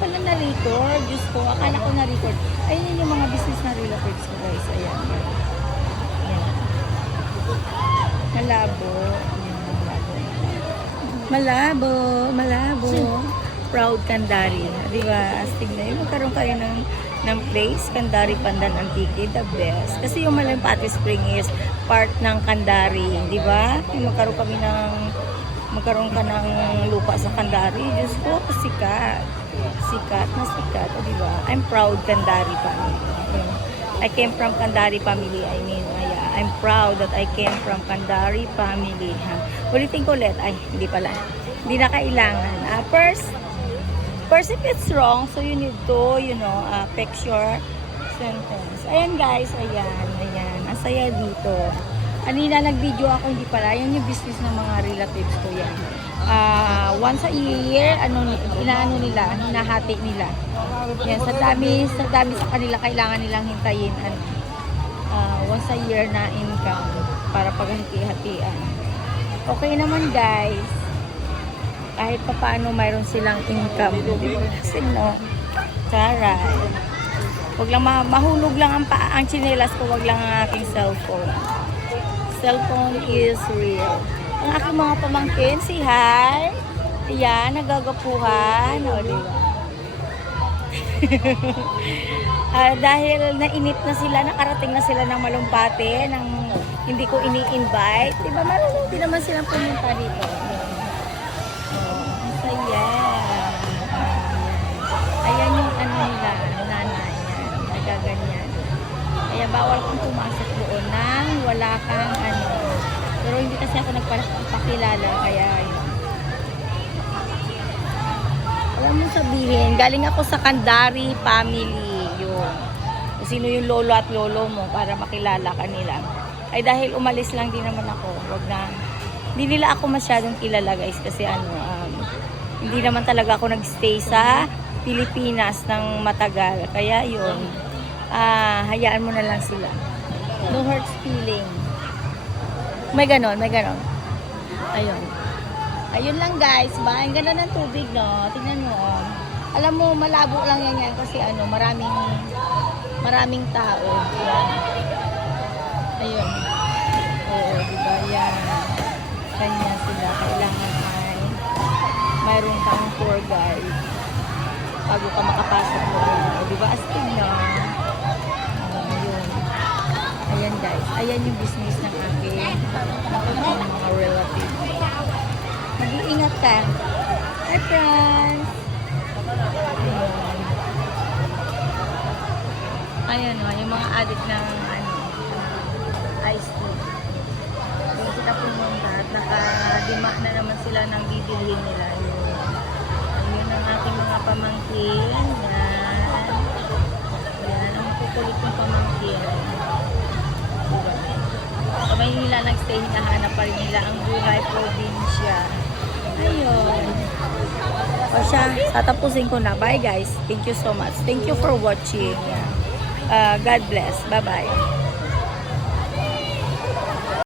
pala na-record. Diyos ko, akala ko na-record. Ayun yung mga business na relatives ko, guys. Ayan. Ayan. Malabo. Malabo. Malabo. Proud Kandari. Di ba? Astig na yun. Magkaroon kayo ng place. Kandari Pandan Antique. The best. Kasi yung Malampati Spring is part ng Kandari. Di ba? Magkaroon ka ng lupa sa Kandari. Diyos ko, sikat. Sikat na sikat. O, di ba? I'm proud Kandari family. I came from Kandari family. I mean, I'm proud that I came from Kandari family. Ulitin ko ulit. Ay, hindi pala. Hindi na kailangan. First, if it's wrong, so you need to, fix your sentence. Ayan guys, ayan. Ang saya dito. Kanina nag-video ako, hindi pala. Yan yung business ng mga relatives ko yan. Once a year, inaano nila, hinahati nila. Yan, sa dami sa kanila, kailangan nilang hintayin. Once a year na income para paghati-hatian. Okay naman guys. Kahit pa paano mayroon silang income. Kasi no, taray. Huwag lang mahulog lang ang tsinelas ko, wag lang ang aking cellphone. Cellphone is real. Ang aking mga pamangkin, si hi. Ayan, nagagapuhan. O, diba? Dahil nainip na sila, nakarating na sila ng Malumpate, hindi ko ini-invite. Diba, marunong din naman silang pumunta dito. Ayan yung nila, nanay yan, nagaganyan. Kaya bawal kong pumasok doon nang wala kang Pero hindi kasi ako nagpakilala, kaya yun. Alam mo sabihin, galing ako sa Kandari family, yun. Sino yung lolo at lolo mo para makilala ka nila. Ay dahil umalis lang din naman ako, hindi nila ako masyadong kilala guys, kasi hindi naman talaga ako nagstay sa Pilipinas ng matagal. Kaya yun, hayaan mo na lang sila. No hurt feeling. May ganon. Ayun. Ayun lang guys. Ang ganda ng tubig, no? Tingnan mo, oh. Alam mo, malabo lang yan kasi maraming tao. Yan. Ayun. Oo, diba? Yan. Kanya sila. Kailangan mayroon kang tour guide bago ka makapasok mo. Diba? Astig na. Ayun. Ayan guys. Ayan yung business ng aking mga relatives. Mag-iingat ka. Hi friends! Ayan o. Yung mga addict ng iced tea. Yung kita pumunta at nakadima na naman sila ng bibilhin nila. Ayun ang ating mga pamangkin. Yan ang kukulit ng pamangkin. Sa Maynila nagstay, hinahanap pa rin nila ang buhay probinsya. Ayun. O siya, tatapusin ko na. Bye guys. Thank you so much. Thank you for watching. God bless. Bye-bye.